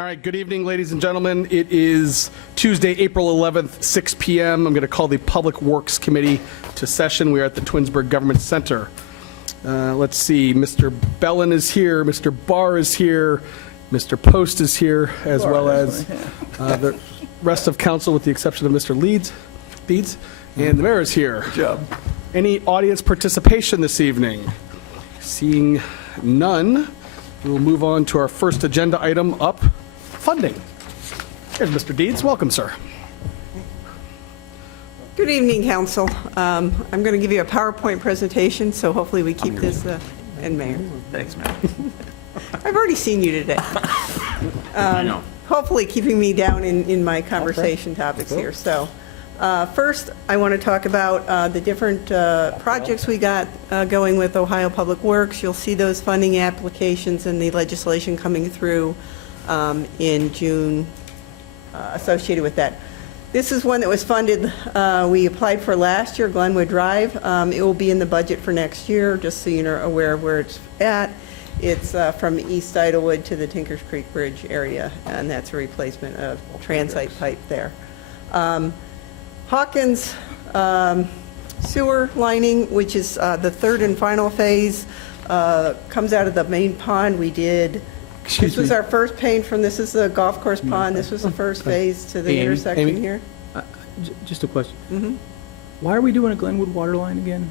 All right, good evening, ladies and gentlemen. It is Tuesday, April 11th, 6 p.m. I'm going to call the Public Works Committee to session. We are at the Twinsburg Government Center. Let's see, Mr. Bellin is here, Mr. Barr is here, Mr. Post is here, as well as the rest of council with the exception of Mr. Leeds, and the mayor is here. Good job. Any audience participation this evening? Seeing none, we'll move on to our first agenda item up, funding. Here's Mr. Deeds. Welcome, sir. Good evening, Council. I'm going to give you a PowerPoint presentation, so hopefully we keep this, and Mayor. Thanks, man. I've already seen you today. Hopefully keeping me down in my conversation topics here. So first, I want to talk about the different projects we got going with Ohio Public Works. You'll see those funding applications and the legislation coming through in June associated with that. This is one that was funded, we applied for last year, Glenwood Drive. It will be in the budget for next year, just so you're aware of where it's at. It's from East Idlewood to the Tinkers Creek Bridge area, and that's a replacement of transite pipe there. Hawkins sewer lining, which is the third and final phase, comes out of the main pond. We did, this was our first paint from, this is the golf course pond. This was the first phase to the intersection here. Just a question. Why are we doing a Glenwood water line again?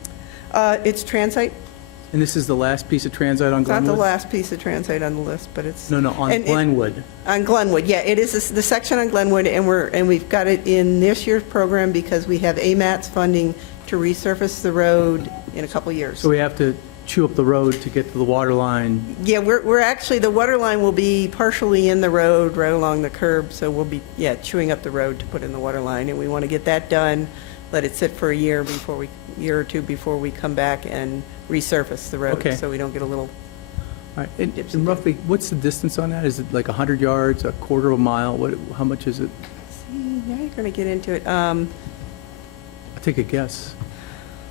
It's transite. And this is the last piece of transite on It's not Glenwood? the last piece of transite on the list, but it's. No, on Glenwood. On Glenwood, yeah, it is the section on Glenwood, and we've got it in this year's program because we have AMAT's funding to resurface the road in a couple years. So we have to chew up the road to get to the water line? Yeah, we're actually, the water line will be partially in the road, right along the curb, so we'll be, chewing up the road to put in the water line, and we want to get that done, let it sit for a year or two before we come back and resurface the road, Okay. so we don't get a little. All right, and roughly, what's the distance on that? Is it like 100 yards, a quarter of a mile? How much is it? See, now you're going to get into it. I'll take a guess.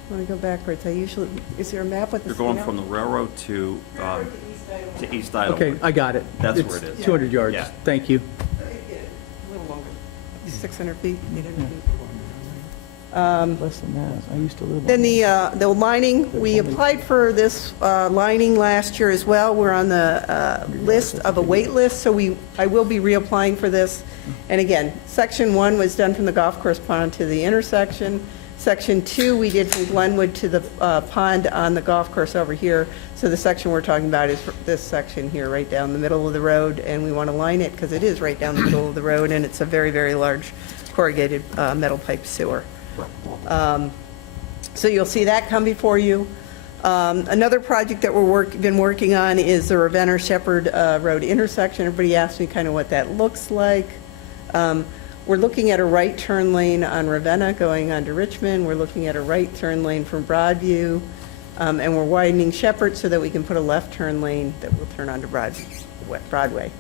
Let me go backwards. Is there a map with the? You're going from the railroad to East Idlewood. Okay, I got it. That's It's where it is. 200 yards. Yeah. Thank you. A little longer. 600 feet, 800 feet. Less than that. I used to live on Then the lining, we applied for this lining last year as well. We're on the list of a wait list, so I will be reapplying for this. And again, section 1 was done from the golf course pond to the intersection. Section 2 we did from Glenwood to the pond on the golf course over here. So the section we're talking about is this section here, right down the middle of the road, and we want to line it because it is right down the middle of the road, and it's a very, very large corrugated metal pipe sewer. So you'll see that come before you. Another project that we've been working on is the Ravenna-Shepherd Road intersection. Everybody asked me kind of what that looks like. We're looking at a right turn lane on Ravenna going on to Richmond. We're looking at a right turn lane from Broadview, and we're widening Shepherd so that we can put a left turn lane that will turn onto Broadway.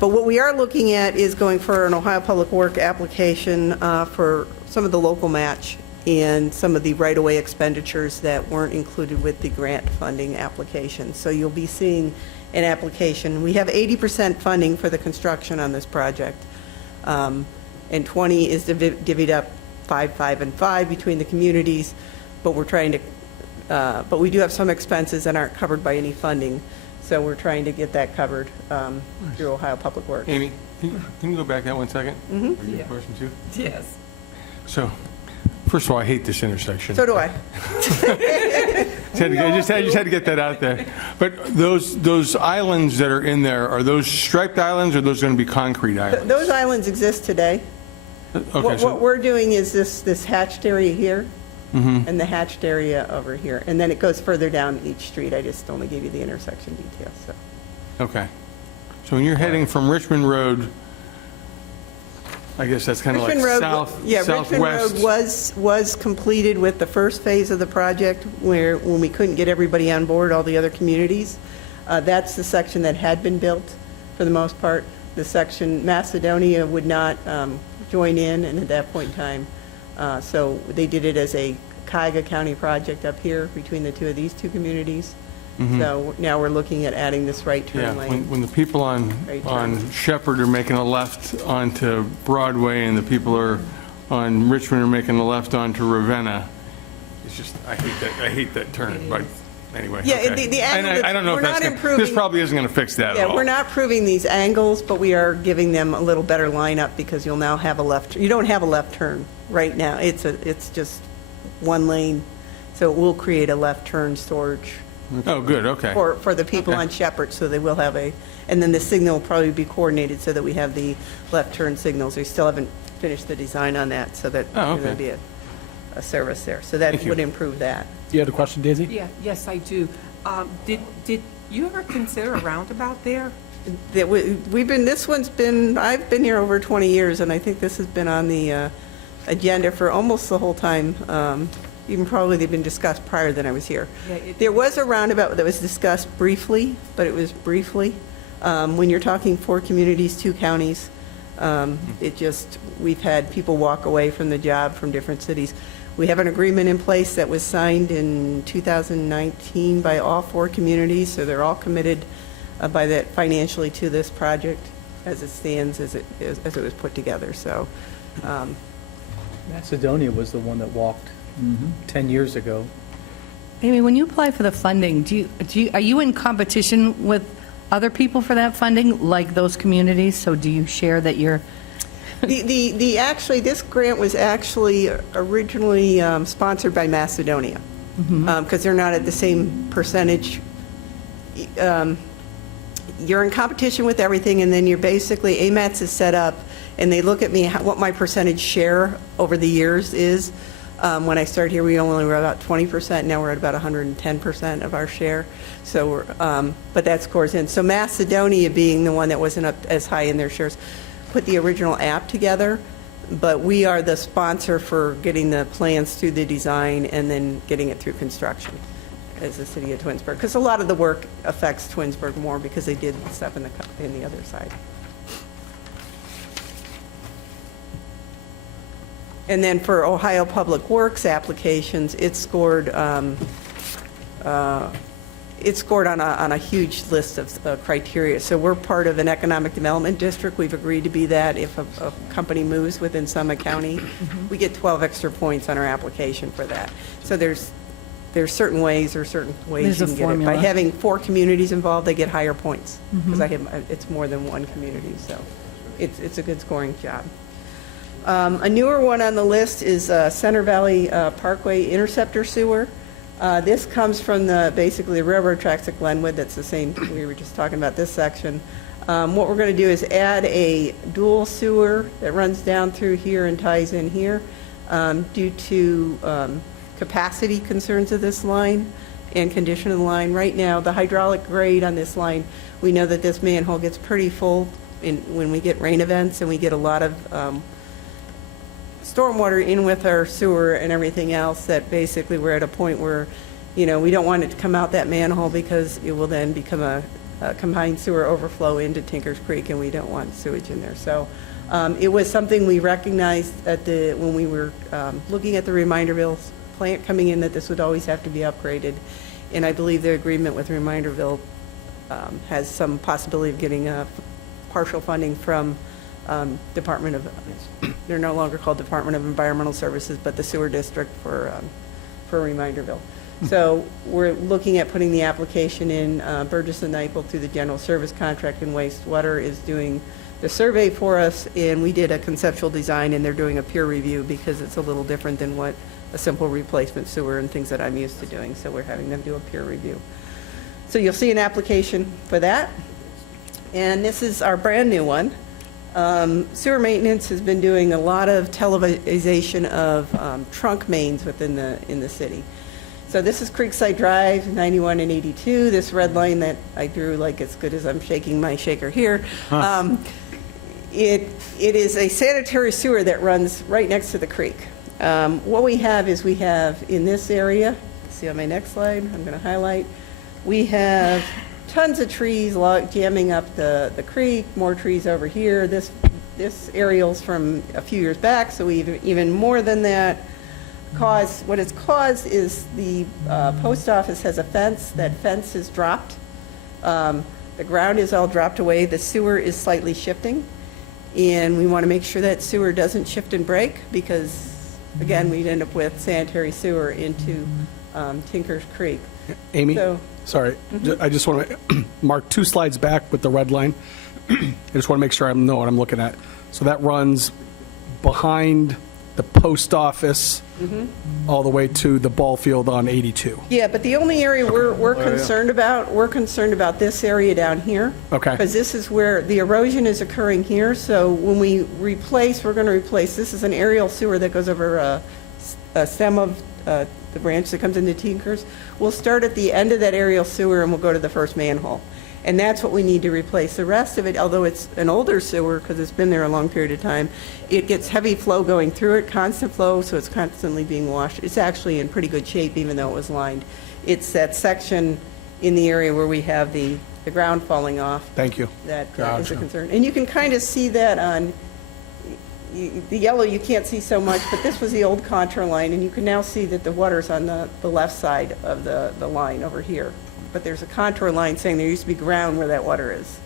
But what we are looking at is going for an Ohio Public Works application for some of the local match and some of the right-of-way expenditures that weren't included with the grant funding application. So you'll be seeing an application. We have 80% funding for the construction on this project, and 20 is divvied up 5, 5, and 5 between the communities. But we're trying to, but we do have some expenses that aren't covered by any funding. So we're trying to get that covered through Ohio Public Works. Amy, can you go back that 1 second? Mm-hmm. Are you a question too? Yes. So, first of all, I hate this intersection. So do I. I just had to get that out there. But those islands that are in there, are those striped islands or are those going to be concrete islands? Those islands exist today. Okay, What we're doing is this hatched area here Mm-hmm. and the hatched area over here. And then it goes further down each street. I just only gave you the intersection details. So. Okay. So when you're heading from Richmond Road, I guess that's kind of like southwest. Richmond Road was completed with the first phase of the project when we couldn't get everybody on board, all the other communities. That's the section that had been built for the most part. The section, Macedonia would not join in, and at that point in time, so they did it as a Cuyahoga County project up here between the two of these two communities. So now we're looking at adding this right Yeah, turn lane. when the people on Right Shepherd are making a left onto Broadway and the people are on Richmond are making a left onto Ravenna, it's just, I hate that turn, but anyway. Yeah, okay. the angle And I don't know if we're that's not this improving- probably isn't going to fix that at Yeah, all. we're not proving these angles, but we are giving them a little better lineup because you'll now have a left, you don't have a left turn right now. It's just one lane, so it will create a left turn storage Oh, good, okay. for the people Okay. on Shepherd, so they will have and then the signal will probably be coordinated so that we have the left turn signals. We still haven't finished the design on that, so that Oh, there's going okay. to be a service there. So that Thank you. would improve that. You had a question, Daisy? Yeah, yes, I do. Did you ever consider a roundabout there? I've been here over 20 years, and I think this has been on the agenda for almost the whole time. Even probably they've been discussed prior than I was here. Yeah, There was a roundabout that was discussed briefly, but it was briefly. When you're talking 4 communities, 2 counties, we've had people walk away from the job from different cities. We have an agreement in place that was signed in 2019 by all 4 communities, so they're all committed by that financially to this project as it stands, as it was put together. So, Macedonia was the one that walked 10 years ago. Amy, when you apply for the funding, are you in competition with other people for that funding, like those communities? So do you share that you're, this grant was actually originally sponsored by Macedonia, because they're not at the same percentage. You're in competition with everything, and then you're basically, AMATS is set up, and they look at me, what my percentage share over the years is. When I started here, we only were about 20%, now we're at about 110% of our share. So, but that scores in. So Macedonia, being the one that wasn't up as high in their shares, put the original app together, but we are the sponsor for getting the plans through the design and then getting it through construction as the city of Twinsburg. Because a lot of the work affects Twinsburg more because they did stuff in the other side. And then for Ohio Public Works applications, it scored on a huge list of criteria. So we're part of an economic development district. We've agreed to be that. If a company moves within Summit County, we get 12 extra points on our application for that. So there's certain ways There's you a can get it. By formula. having 4 communities involved, they get higher points because it's more than one community. So it's a good scoring job. A newer one on the list is Center Valley Parkway Interceptor Sewer. This comes from basically the railroad tracks at Glenwood. That's the same, we were just talking about this section. What we're going to do is add a dual sewer that runs down through here and ties in here due to capacity concerns of this line and condition of the line. Right now, the hydraulic grade on this line, we know that this manhole gets pretty full when we get rain events, and we get a lot of stormwater in with our sewer and everything else, that basically we're at a point where, we don't want it to come out that manhole because it will then become a combined sewer overflow into Tinker's Creek, and we don't want sewage in there. So it was something we recognized when we were looking at the Reminderville plant coming in, that this would always have to be upgraded. And I believe the agreement with Reminderville has some possibility of getting partial funding from they're no longer called Department of Environmental Services, but the sewer district for Reminderville. So we're looking at putting the application in. Burgess and Nyepel, through the general service contract and wastewater, is doing the survey for us, and we did a conceptual design, and they're doing a peer review because it's a little different than what a simple replacement sewer and things that I'm used to doing. So we're having them do a peer review. So you'll see an application for that. And this is our brand new one. Sewer maintenance has been doing a lot of televisation of trunk mains in the city. So this is Creekside Drive, 91 and 82. This red line that I drew, like as good as I'm shaking my shaker here. It is a sanitary sewer that runs right next to the creek. What we have in this area, see on my next slide, I'm going to highlight, we have tons of trees jamming up the creek, more trees over here. This aerial's from a few years back, so we even more than that. what it's caused is the post office has a fence. That fence is dropped. The ground is all dropped away. The sewer is slightly shifting. And we want to make sure that sewer doesn't shift and break because, again, we'd end up with sanitary sewer into Tinker's Creek. Amy, So- sorry, I just want to mark 2 slides back with the red line. I just want to make sure I know what I'm looking at. So that runs behind the post office all the way to the ball field on 82. Yeah, but the only area we're concerned about this area down here. Okay. Because this is where the erosion is occurring here, so when we replace, we're going to replace, this is an aerial sewer that goes over a stem of the branch that comes into Tinkers. We'll start at the end of that aerial sewer and we'll go to the first manhole. And that's what we need to replace. The rest of it, although it's an older sewer, because it's been there a long period of time, it gets heavy flow going through it, constant flow, so it's constantly being washed. It's actually in pretty good shape, even though it was lined. It's that section in the area where we have the ground falling off Thank you. that is a Gotcha. concern. And you can kind of see that on, the yellow you can't see so much, but this was the old contour line, and you can now see that the water's on the left side of the line over here. But there's a contour line saying there used to be ground where that water is.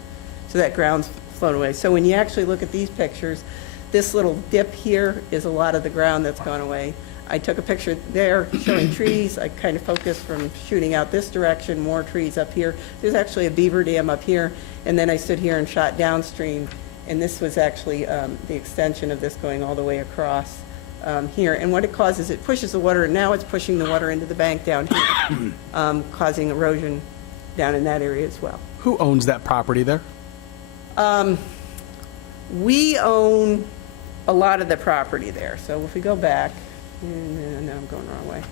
So that ground's flown away. So when you actually look at these pictures, this little dip here is a lot of the ground that's gone away. I took a picture there showing trees. I kind of focused from shooting out this direction, more trees up here. There's actually a beaver dam up here. And then I stood here and shot downstream. And this was actually the extension of this going all the way across here. And what it causes, it pushes the water, and now it's pushing the water into the bank down here, causing erosion down in that area as well. Who owns that property there? We own a lot of the property there. So if we go back, no, I'm going the wrong way.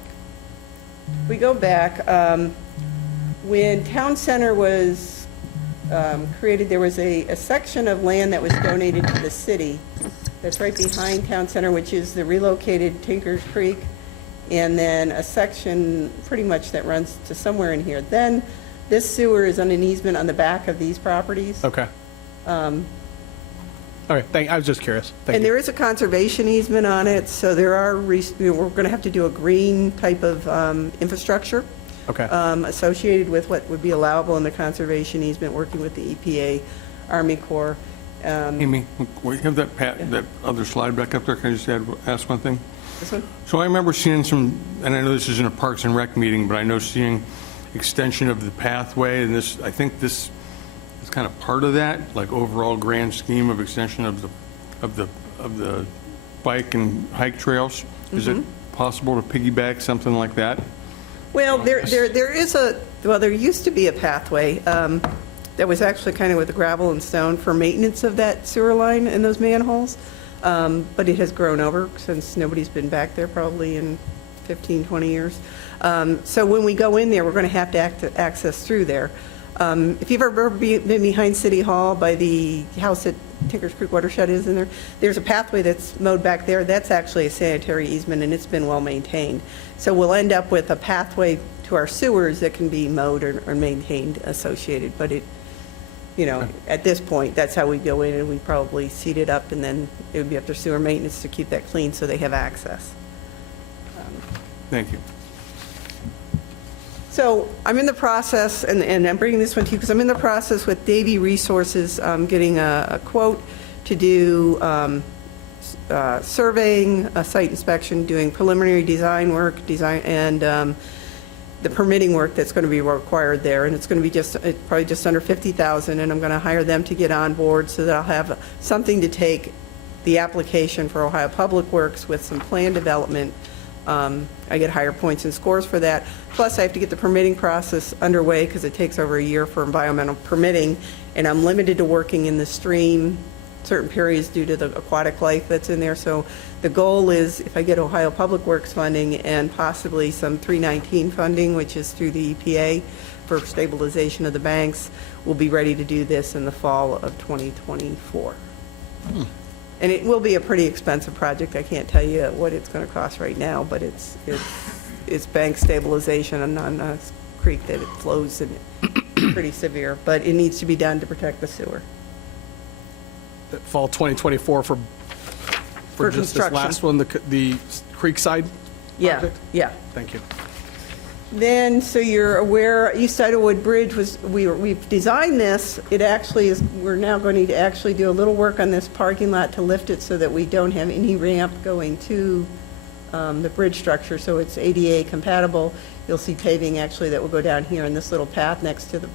We go back, when Town Center was created, there was a section of land that was donated to the city that's right behind Town Center, which is the relocated Tinker's Creek, and then a section pretty much that runs to somewhere in here. Then this sewer is on an easement on the back of these properties. Okay. All right, I was just curious. Thank And you. there is a conservation easement on it, so there are, we're going to have to do a green type of infrastructure Okay. associated with what would be allowable in the conservation easement, working with the EPA, Army Corps. Amy, wait, have that other slide back up there? Can I just ask one thing? This one? So I remember seeing some, and I know this isn't a Parks and Rec meeting, but I know seeing extension of the pathway, and this, I think this is kind of part of that, like overall grand scheme of extension of the bike and hike trails. Is it possible to piggyback something like that? Well, there used to be a pathway that was actually kind of with gravel and stone for maintenance of that sewer line and those manholes, but it has grown over since nobody's been back there probably in 15, 20 years. So when we go in there, we're going to have to access through there. If you've ever been behind City Hall by the house that Tinker's Creek Watershed is in there, there's a pathway that's mowed back there. That's actually a sanitary easement, and it's been well maintained. So we'll end up with a pathway to our sewers that can be mowed or maintained associated. But it, at this point, that's how we go in, and we probably seed it up, and then it would be up to sewer maintenance to keep that clean so they have access. Thank you. So I'm in the process, and I'm bringing this one to you because I'm in the process with Davy Resources, getting a quote to do surveying, a site inspection, doing preliminary design work, and the permitting work that's going to be required there. And it's going to be probably just under $50,000, and I'm going to hire them to get on board so that I'll have something to take the application for Ohio Public Works with some plan development. I get higher points and scores for that. Plus, I have to get the permitting process underway because it takes over a year for environmental permitting, and I'm limited to working in the stream certain periods due to the aquatic life that's in there. So the goal is, if I get Ohio Public Works funding and possibly some 319 funding, which is through the EPA for stabilization of the banks, we'll be ready to do this in the fall of 2024. And it will be a pretty expensive project. I can't tell you what it's going to cost right now, but it's bank stabilization on a creek that it flows in pretty severe. But it needs to be done to protect the sewer. Fall 2024 for just this construction. last one, the creek side? Yeah, project? yeah. Thank you. Then, so you're aware, East Idlewood Bridge was, we've designed this, it actually is, we're now going to actually do a little work on this parking lot to lift it so that we don't have any ramp going to the bridge structure, so it's ADA compatible. You'll see paving actually that will go down here, and this little path next to the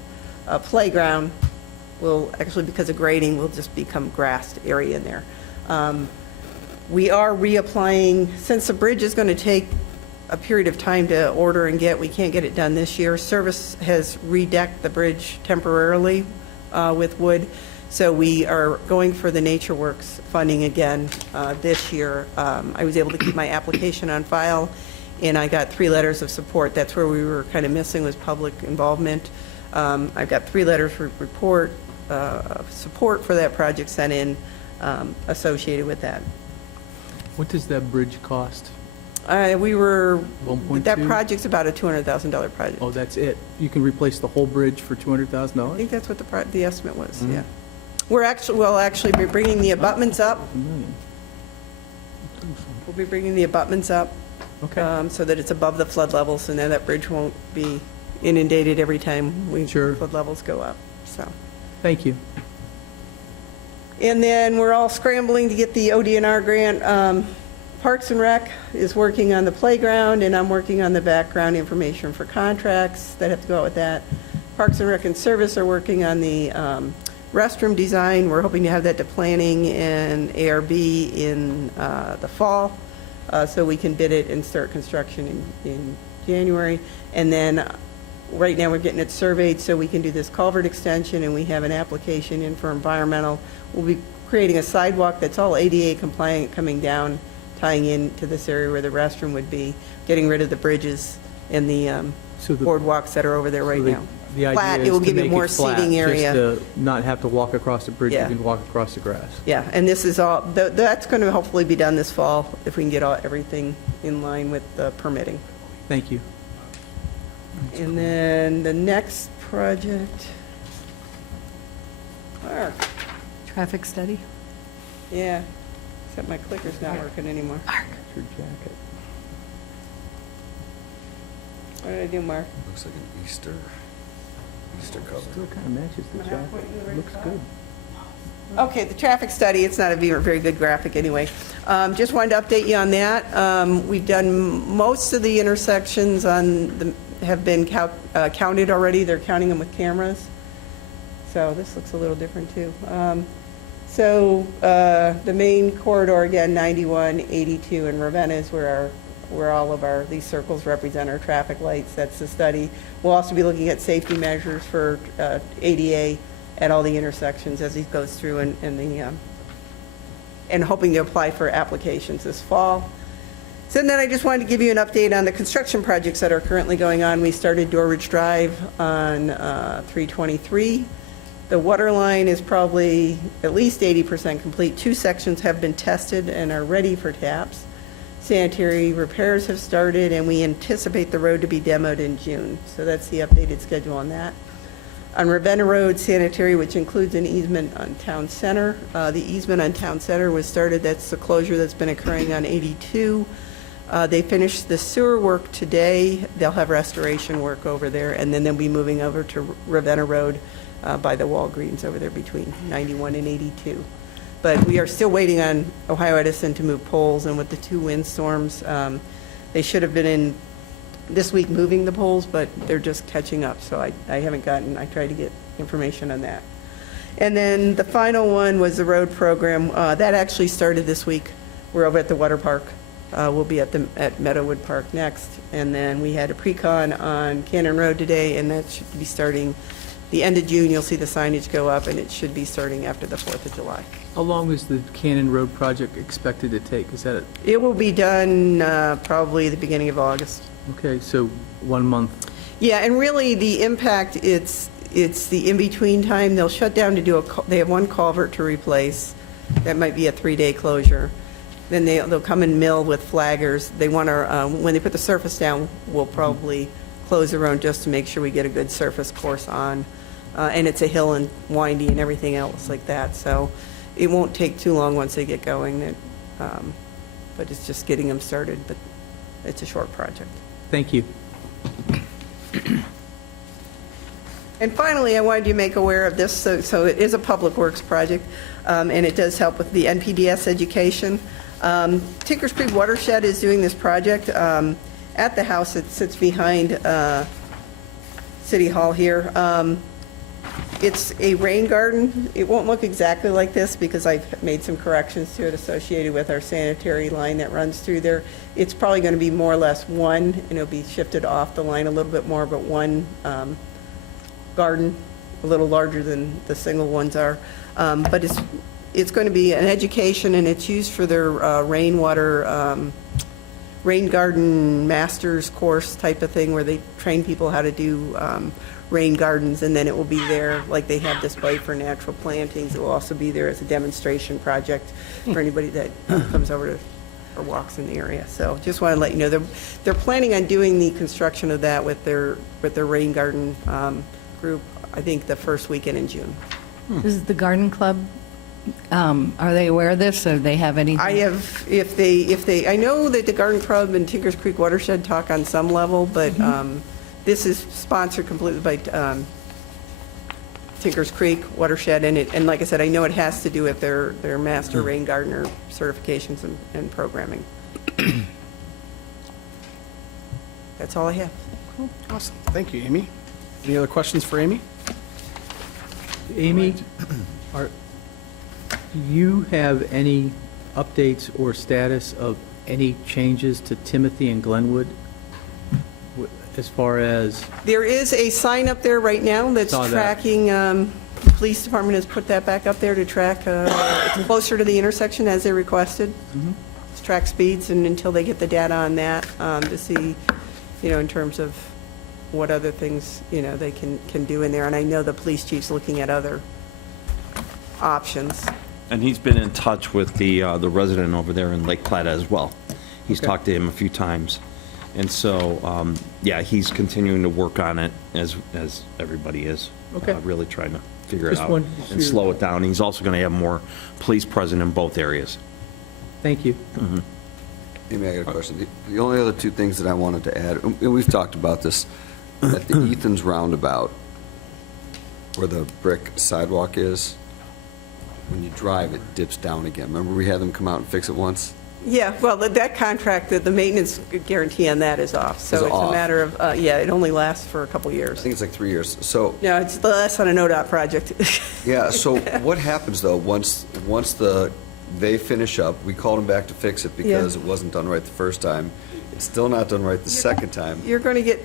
playground will, actually because of grading, will just become grassed area in there. We are reapplying, since the bridge is going to take a period of time to order and get, we can't get it done this year. Service has redecked the bridge temporarily with wood, so we are going for the Nature Works funding again this year. I was able to keep my application on file, and I got 3 letters of support. That's where we were kind of missing, was public involvement. I've got 3 letters of support for that project sent in associated with that. What does that bridge cost? We were, 1.2? that project's about a $200,000 project. Oh, that's it? You can replace the whole bridge for I $200,000? think that's what the estimate was, yeah. We'll actually be bringing the abutments up. $1 million. We'll be bringing the abutments up Okay. so that it's above the flood level, so now that bridge won't be inundated every time Sure. flood levels go up, so. Thank you. And then we're all scrambling to get the ODNR grant. Parks and Rec is working on the playground, and I'm working on the background information for contracts that have to go out with that. Parks and Rec and Service are working on the restroom design. We're hoping to have that to planning and ARB in the fall, so we can bid it and start construction in January. And then right now, we're getting it surveyed so we can do this culvert extension, and we have an application in for environmental. We'll be creating a sidewalk that's all ADA compliant coming down, tying into this area where the restroom would be, getting rid of the bridges and the So the- boardwalks that are over there right So the- now. The Flat, idea it is will to give you make more it flat, seating area. just to not have to walk across the bridge, you Yeah. can walk across the grass. Yeah, and this is all, that's going to hopefully be done this fall if we can get everything in line with the permitting. Thank you. And then the next project, Mark, Traffic study? yeah, except my clicker's not working anymore. Your jacket. What did I do, Mark? Looks like an Easter cover. Still kind of matches the Am I jacket. pointing in the right Looks spot? good. Okay, the traffic study, it's not a very good graphic anyway. Just wanted to update you on that. We've done, most of the intersections have been counted already. They're counting them with cameras. So this looks a little different too. So the main corridor, again, 91, 82, and Ravenna is where all of these circles represent our traffic lights. That's the study. We'll also be looking at safety measures for ADA at all the intersections as he goes through and hoping to apply for applications this fall. So then I just wanted to give you an update on the construction projects that are currently going on. We started Dorridge Drive on 323. The water line is probably at least 80% complete. 2 sections have been tested and are ready for taps. Sanitary repairs have started, and we anticipate the road to be demoed in June. So that's the updated schedule on that. On Ravenna Road, sanitary, which includes an easement on Town Center. The easement on Town Center was started, that's the closure that's been occurring on 82. They finished the sewer work today. They'll have restoration work over there, and then they'll be moving over to Ravenna Road by the Walgreens over there between 91 and 82. But we are still waiting on Ohio Edison to move poles, and with the 2 windstorms, they should have been in this week moving the poles, but they're just catching up, so I haven't gotten, I tried to get information on that. And then the final one was the road program. That actually started this week. We're over at the water park. We'll be at Meadowwood Park next. And then we had a pre-con on Cannon Road today, and that should be starting the end of June. You'll see the signage go up, and it should be starting after the 4th of July. How long is the Cannon Road project expected to take? Is that it? It will be done probably the beginning of August. Okay, so 1 month. Yeah, and really, the impact, it's the in-between time. They'll shut down to do they have 1 culvert to replace. That might be a 3-day closure. Then they'll come and mill with flaggers. They want to, when they put the surface down, we'll probably close the road just to make sure we get a good surface course on. And it's a hill and windy and everything else like that. So it won't take too long once they get going. But it's just getting them started. But it's a short project. Thank you. And finally, I wanted you to make aware of this, so it is a public works project, and it does help with the NPDS education. Tinkers Creek Watershed is doing this project at the house that sits behind City Hall here. It's a rain garden. It won't look exactly like this because I've made some corrections to it associated with our sanitary line that runs through there. It's probably going to be more or less one, and it'll be shifted off the line a little bit more, but one garden, a little larger than the single ones are. But it's going to be an education, and it's used for their rainwater, rain garden masters course type of thing where they train people how to do rain gardens, and then it will be there, like they have display for natural plantings. It will also be there as a demonstration project for anybody that comes over to or walks in the area. So just want to let you know, they're planning on doing the construction of that with their rain garden group, I think the first weekend in June. Is the garden club, are they aware of this, or they have any? I have, if they, I know that the Garden Club and Tinkers Creek Watershed talk on some level, but this is sponsored completely by Tinkers Creek Watershed, and like I said, I know it has to do with their master rain gardener certifications and programming. That's all I have. Awesome. Thank you, Amy. Any other questions for Amy? Amy, do you have any updates or status of any changes to Timothy and Glenwood as far as, There is a sign up there right now that's Saw that. tracking, the police department has put that back up there to track, it's closer to the intersection as they requested. It's track speeds, and until they get the data on that, to see, in terms of what other things, they can do in there. And I know the police chief's looking at other options. And he's been in touch with the resident over there in Lake Plata as well. He's Okay. talked to him a few times. And so, yeah, he's continuing to work on it as everybody is. Okay. Really trying to figure it Just out wanted to and see- slow it down. He's also going to have more police present in both areas. thank you. Amy, I got a question. The only other two things that I wanted to add, and we've talked about this, at the Ethan's Roundabout, where the brick sidewalk is, when you drive, it dips down again. Remember we had them come out and fix it once? Yeah, well, that contract, the maintenance guarantee on that is off. So Is it's a off. matter of, it only lasts for a couple I years. think it's like 3 years. So, No, it's less on a NODOT project. yeah, so what happens though, once they finish up, we called them back to fix it because it wasn't done right the first time. It's still not done right the second time. You're going to get,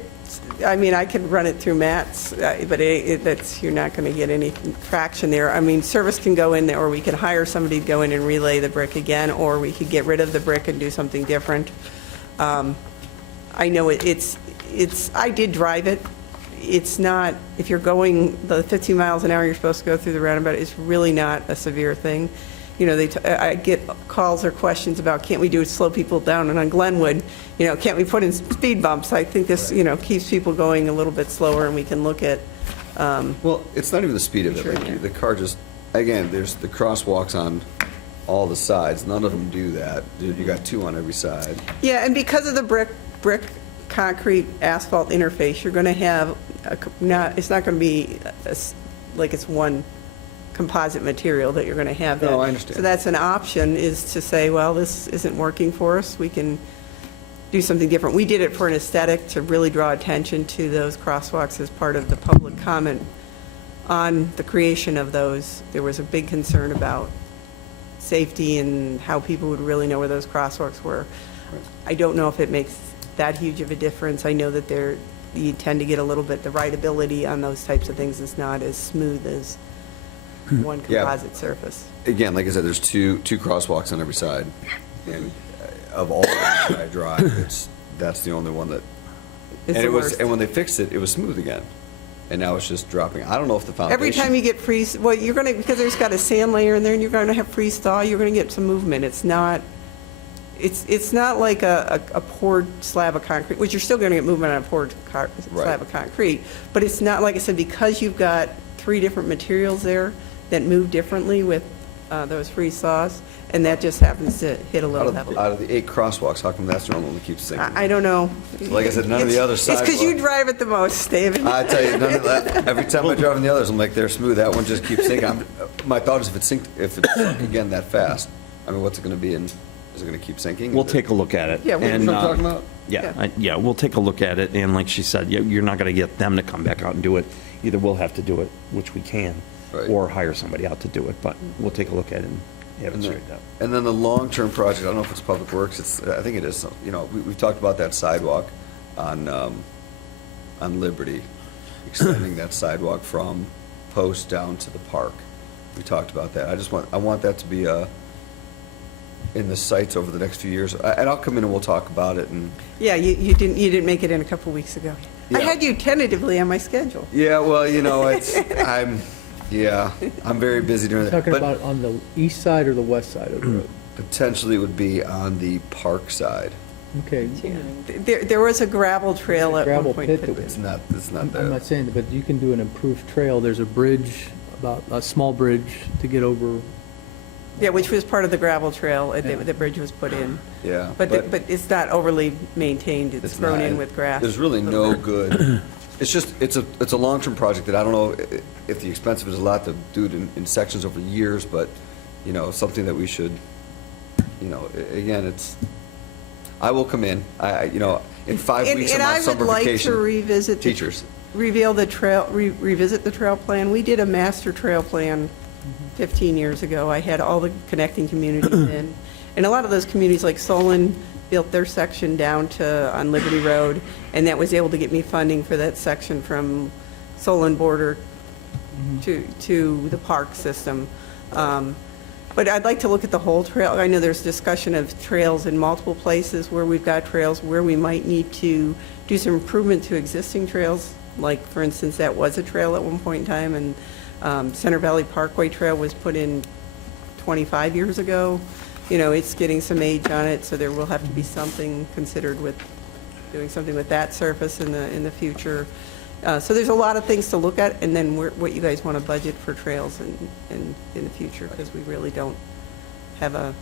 I could run it through Matt's, but you're not going to get any traction there. Service can go in there, or we can hire somebody to go in and relay the brick again, or we could get rid of the brick and do something different. I know I did drive it. It's not, if you're going the 15 miles an hour you're supposed to go through the roundabout, it's really not a severe thing. I get calls or questions about, can't we slow people down? And on Glenwood, can't we put in speed bumps? I think this, keeps people going a little bit slower, and we can look at, Well, it's not even the speed of it. Sure, Like, yeah. the car just, again, there's the crosswalks on all the sides. None of them do that. You got two on every side. yeah, and because of the brick, concrete, asphalt interface, you're going to have, it's not going to be like it's one composite material that you're going to have. No, that. I understand. So that's an option, is to say, well, this isn't working for us. We can do something different. We did it for an aesthetic to really draw attention to those crosswalks as part of the public comment on the creation of those. There was a big concern about safety and how people would really know where those crosswalks were. I don't know if it makes that huge of a difference. I know that you tend to get a little bit, the rideability on those types of things is not as smooth as one Yeah. composite surface. Again, like I said, there's two crosswalks on every side. And of all the ones that I drive, that's the only one that, It's and the it was, worst. and when they fixed it, it was smooth again. And now it's just dropping. I don't know if the foundation. Every time you get freeze, well, you're going to, because there's got a sand layer in there, and you're going to have freeze thaw, you're going to get some movement. It's not like a poured slab of concrete, which you're still going to get movement on a poured slab of concrete. But it's not, like I said, because you've got 3 different materials there that move differently with those free saws, and that just happens to hit a little heavily. Out of the 8 crosswalks, how come that's the only one that keeps sinking? I don't know. Like I said, none of the other It's because you sidewalks. drive it the most, David. I tell you, none of that, every time I drive on the others, I'm like, they're smooth, that one just keeps sinking. My thought is if it's sunk again that fast, I mean, what's it gonna be in, is it gonna keep sinking? We'll take a look at it. Yeah, we- and, That's what I'm talking about? Yeah, we'll take a look at it, and like she said, you're not going to get them to come back out and do it. Either we'll have to do it, which we can, Right. or hire somebody out to do it, but we'll take a look at it and have it And then- straightened out. And then the long-term project, I don't know if it's Public Works, I think it is, you know, we've talked about that sidewalk on Liberty, extending that sidewalk from Post down to the park. We talked about that. I want that to be in the sites over the next few years. And I'll come in and we'll talk about it and, Yeah, you didn't make it in a couple weeks ago. I Yeah. had you tentatively on my schedule. yeah, well, you know, I'm very busy doing that. Talking But about on the east side or the west side of the road? potentially it would be on the park side. Okay, There was a gravel trail at one gravel point. pit but- that It's not I'm there. not saying, that, but you can do an improved trail. There's a bridge, about a small bridge to get over. Yeah, which was part of the gravel trail, Yeah. the bridge was put in. Yeah. But it's not overly maintained, it's thrown not. in with grass. There's really no good, it's just, it's a long-term project that I don't know if the expense of it is a lot to do it in sections over years, but, you know, something that we should, you know, again, I will come in, you know, in 5 weeks I'm on summer And I would like to vacation. revisit. Teachers. Revisit the trail plan. We did a master trail plan 15 years ago. I had all the connecting communities in. And a lot of those communities, like Solon, built their section down on Liberty Road, and that was able to get me funding for that section from Solon border to the park system. But I'd like to look at the whole trail. I know there's discussion of trails in multiple places where we've got trails, where we might need to do some improvement to existing trails. Like, for instance, that was a trail at one point in time, and Center Valley Parkway Trail was put in 25 years ago. You know, it's getting some age on it, so there will have to be something considered with doing something with that surface in the future. So there's a lot of things to look at, and then what you guys want to budget for trails in the future, because we really don't have a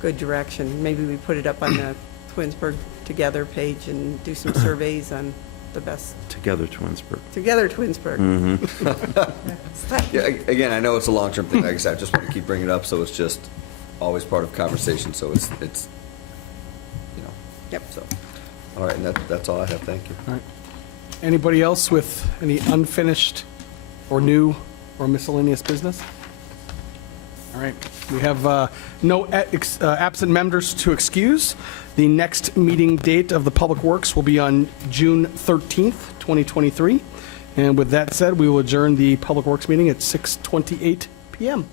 good direction. Maybe we put it up on the Twinsburg Together page and do some surveys on the best, Together, Twinsburg. Together Twinsburg. Yeah, again, I know it's a long-term thing, like I said, I just want to keep bringing it up, so it's just always part of conversation, so it's, you know. Yep. So, all right, and that's all I have, thank you. All right. Anybody else with any unfinished or new or miscellaneous business? All right, we have no absent members to excuse. The next meeting date of the Public Works will be on June 13th, 2023. And with that said, we will adjourn the Public Works meeting at 6:28 PM.